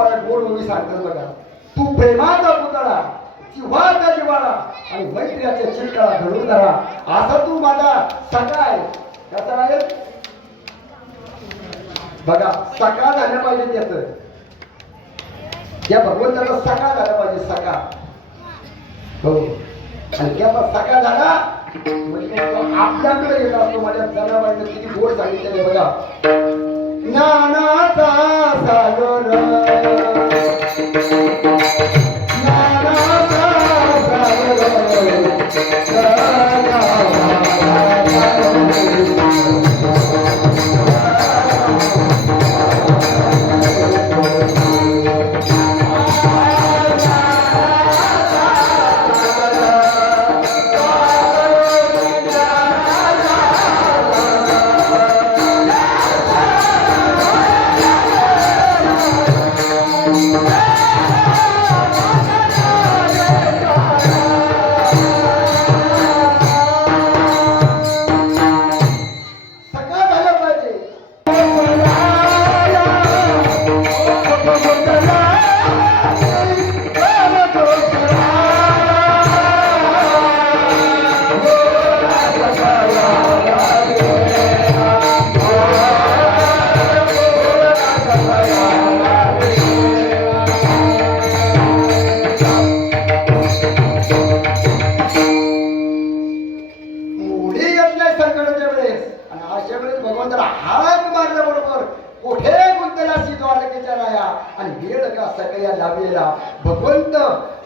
तुम्हाला गोड ओवी सांगतात बघा. तू प्रेमाचा पुतळा, जिव्हाचा जिव्हाळा आणि मैत्र्याच्या चिरकाळा घडून धरा, असा तू माझा सखा आहे. कसा आहे बघा, सखा झालं पाहिजे त्याचं. त्या भगवंताचा सखा झाला पाहिजे, सखा. हो, आणि त्याचा सखा झाला म्हणजे आपल्याकडे येत असतो. माझ्या जनाबाईनं किती गोड सांगितलेले बघा. ज्ञानाचा सागर, ज्ञानाचा भगवंताला हात मारल्याबरोबर कोठे गुंतलासी द्वारकेच्या राया आणि वेळ का सगळ्या लाभलेला भगवंत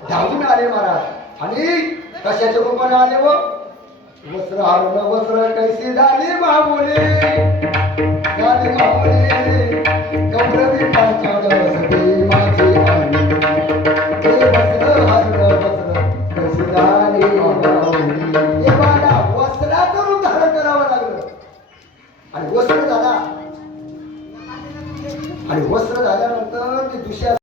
धावून आले महाराज. आणि कशाच्या रूपाने आले व वस्त्र हरण वस्त्र कैसी झाली मामुली, झाली मामुली गौरवी पांचाळ सती माझी आली, हे वस्त्र हरण वस्त्र कैसी झाली मामुली. हे मला वस्त्रातून धारण करावं लागलं. आणि वस्त्र झाला, आणि वस्त्र झाल्यानंतर ते दुसऱ्या